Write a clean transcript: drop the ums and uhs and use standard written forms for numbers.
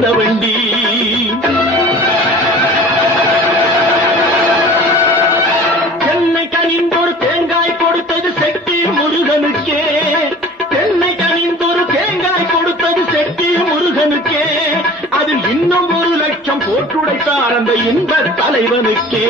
வந்த வண்டி. தென்னை கனிந்தொரு தேங்காய் கொடுத்தது செட்டி முருகனுக்கே. தென்னை கனிந்தொரு தேங்காய் கொடுத்தது செட்டி முருகனுக்கே. அதில் இன்னும் 1 லட்சம் போட்டுடைத்தார் அந்த இன்ப தலைவனுக்கே.